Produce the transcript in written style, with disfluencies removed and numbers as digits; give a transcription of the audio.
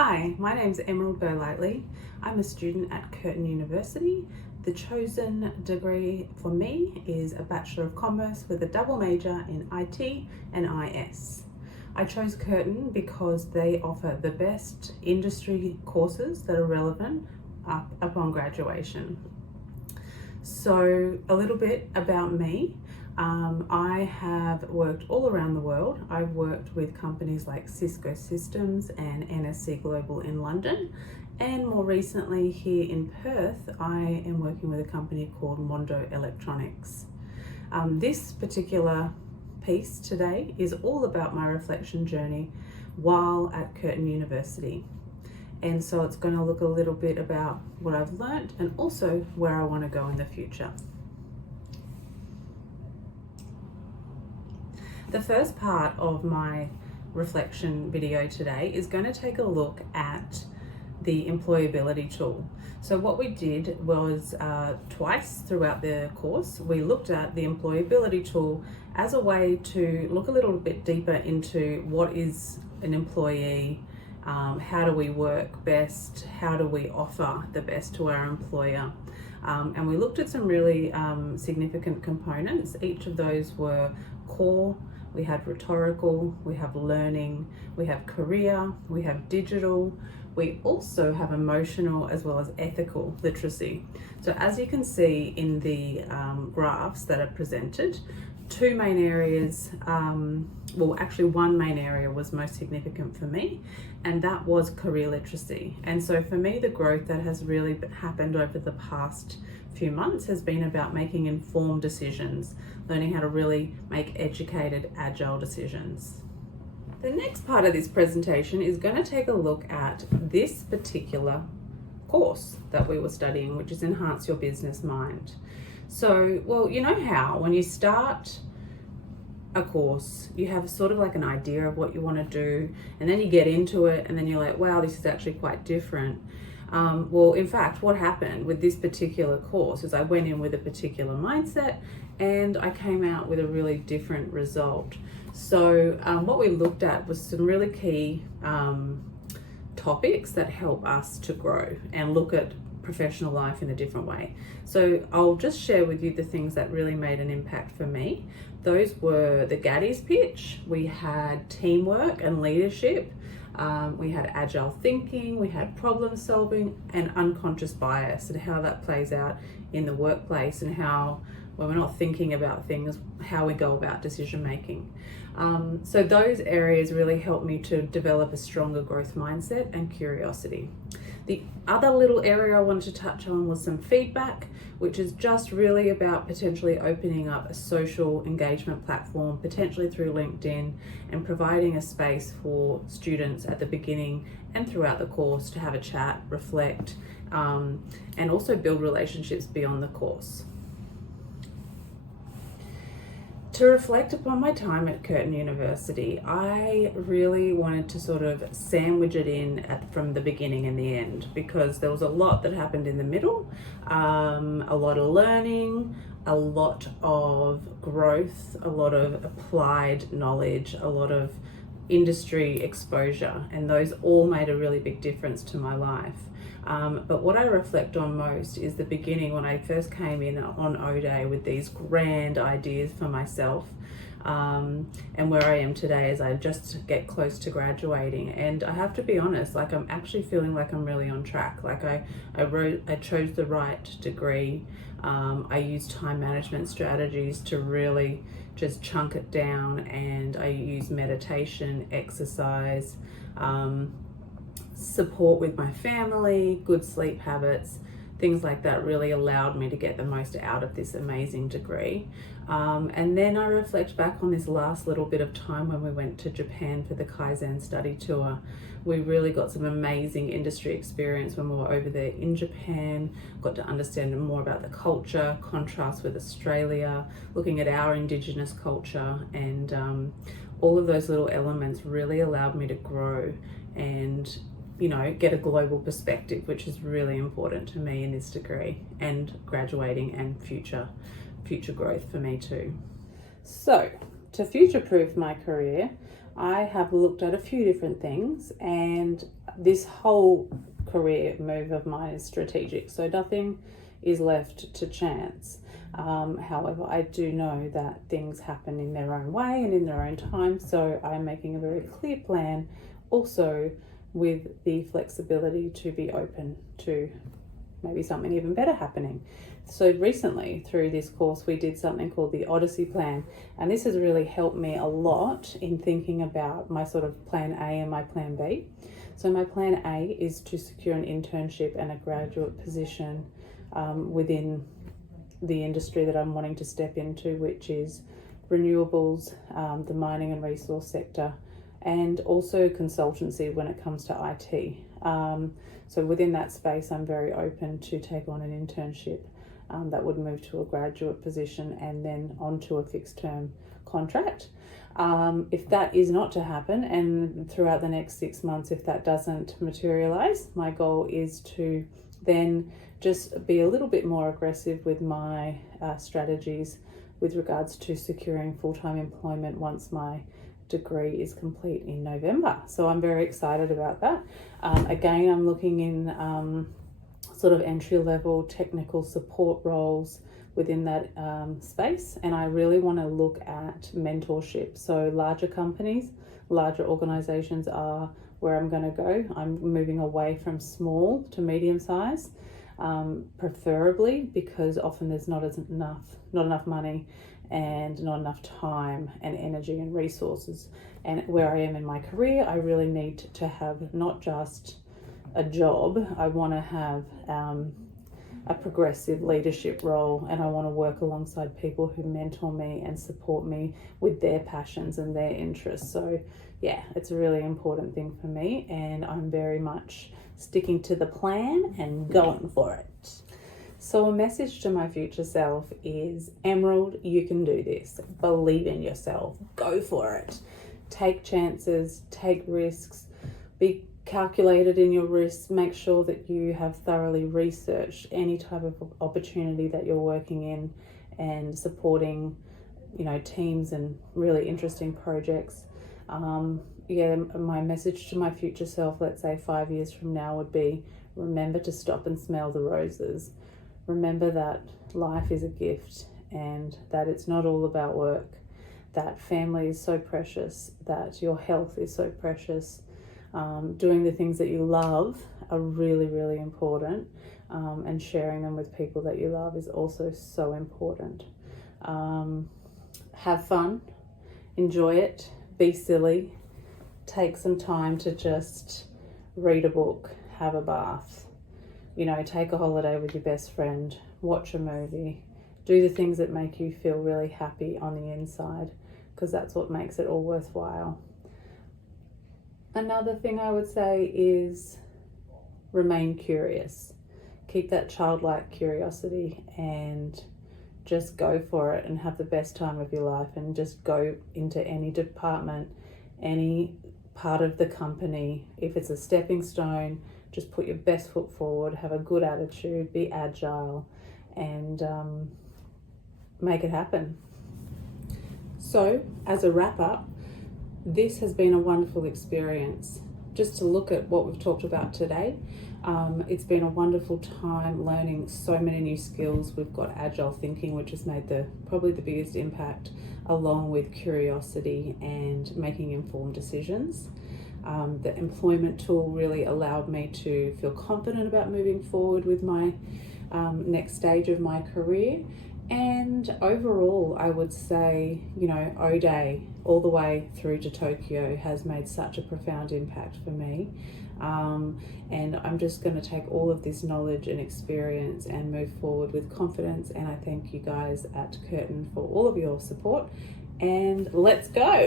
Hi, my name's Emerald Golightly. I'm a student at Curtin University. The chosen degree for me is a Bachelor of Commerce with a double major in IT and IS. I chose Curtin because they offer the best industry courses that are relevant upon graduation. So a little bit about me. I have worked all around the world. I've worked with companies like Cisco Systems and NSC Global in London. And more recently here in Perth, I am working with a company called Mondo Electronics. This particular piece today is all about my reflection journey while at Curtin University. And so it's going to look a little bit about what I've learnt and also where I want to go in the future. The first part of my reflection video today is going to take a look at the employability tool. So what we did was twice throughout the course, we looked at the employability tool as a way to look a little bit deeper into what is an employee, how do we work best, how do we offer the best to our employer. And we looked at some really significant components. Each of those were core. We have rhetorical, we have learning, we have career, we have digital, we also have emotional as well as ethical literacy. So as you can see in the graphs that are presented, two main areas, well actually one main area was most significant for me, and that was career literacy. And so for me, the growth that has really happened over the past few months has been about making informed decisions, learning how to really make educated, agile decisions. The next part of this presentation is going to take a look at this particular course that we were studying, which is Enhance Your Business Mind. So, well, you know how when you start a course, you have sort of like an idea of what you want to do, and then you get into it and then you're like, wow, this is actually quite different. Well, in fact, what happened with this particular course is I went in with a particular mindset and I came out with a really different result. So what we looked at was some really key topics that help us to grow and look at professional life in a different way. So I'll just share with you the things that really made an impact for me. Those were the Gaddy's pitch, we had teamwork and leadership, we had agile thinking, we had problem solving, and unconscious bias and how that plays out in the workplace, and how when we're not thinking about things, how we go about decision making. So those areas really helped me to develop a stronger growth mindset and curiosity. The other little area I wanted to touch on was some feedback, which is just really about potentially opening up a social engagement platform, potentially through LinkedIn, and providing a space for students at the beginning and throughout the course to have a chat, reflect, and also build relationships beyond the course. To reflect upon my time at Curtin University, I really wanted to sort of sandwich it in from the beginning and the end, because there was a lot that happened in the middle, a lot of learning, a lot of growth, a lot of applied knowledge, a lot of industry exposure, and those all made a really big difference to my life. But what I reflect on most is the beginning, when I first came in on O-Day with these grand ideas for myself, and where I am today as I just get close to graduating. And I have to be honest, like I'm actually feeling like I'm really on track. Like I chose the right degree. I used time management strategies to really just chunk it down, and I use meditation, exercise, support with my family, good sleep habits, things like that really allowed me to get the most out of this amazing degree. And then I reflect back on this last little bit of time when we went to Japan for the Kaizen study tour. We really got some amazing industry experience when we were over there in Japan, got to understand more about the culture, contrast with Australia, looking at our Indigenous culture, and all of those little elements really allowed me to grow and get a global perspective, which is really important to me in this degree, and graduating and future growth for me too. So to future-proof my career, I have looked at a few different things, and this whole career move of mine is strategic, so nothing is left to chance. However, I do know that things happen in their own way and in their own time, so I'm making a very clear plan, also with the flexibility to be open to maybe something even better happening. So recently through this course we did something called the Odyssey Plan, and this has really helped me a lot in thinking about my sort of plan A and my plan B. So my plan A is to secure an internship and a graduate position within the industry that I'm wanting to step into, which is renewables, the mining and resource sector, and also consultancy when it comes to IT. So within that space, I'm very open to take on an internship that would move to a graduate position and then onto a fixed term contract. If that is not to happen, and throughout the next 6 months, if that doesn't materialize, my goal is to then just be a little bit more aggressive with my strategies with regards to securing full-time employment once my degree is complete in November. So I'm very excited about that. Again, I'm looking in sort of entry-level technical support roles within that space, and I really want to look at mentorship. So larger companies, larger organizations are where I'm going to go. I'm moving away from small to medium size, preferably because often there's not enough money and not enough time and energy and resources. And where I am in my career, I really need to have not just a job. I want to have a progressive leadership role, and I want to work alongside people who mentor me and support me with their passions and their interests. So yeah, it's a really important thing for me, and I'm very much sticking to the plan and going for it. So a message to my future self is, Emerald, you can do this. Believe in yourself. Go for it. Take chances, take risks, be calculated in your risks. Make sure that you have thoroughly researched any type of opportunity that you're working in and supporting, teams and really interesting projects. My message to my future self, let's say 5 years from now, would be, remember to stop and smell the roses. Remember that life is a gift and that it's not all about work, that family is so precious, that your health is so precious. Doing the things that you love are really, really important, and sharing them with people that you love is also so important. Have fun, enjoy it, be silly, take some time to just read a book, have a bath, take a holiday with your best friend, watch a movie, do the things that make you feel really happy on the inside, because that's what makes it all worthwhile. Another thing I would say is remain curious. Keep that childlike curiosity and just go for it and have the best time of your life, and just go into any department, any part of the company. If it's a stepping stone, just put your best foot forward, have a good attitude, be agile, and make it happen. So as a wrap up, this has been a wonderful experience. Just to look at what we've talked about today, it's been a wonderful time learning so many new skills. We've got agile thinking, which has made probably the biggest impact, along with curiosity and making informed decisions. The employment tool really allowed me to feel confident about moving forward with my next stage of my career. And overall, I would say, O-Day all the way through to Tokyo has made such a profound impact for me. And I'm just going to take all of this knowledge and experience and move forward with confidence. And I thank you guys at Curtin for all of your support. And let's go.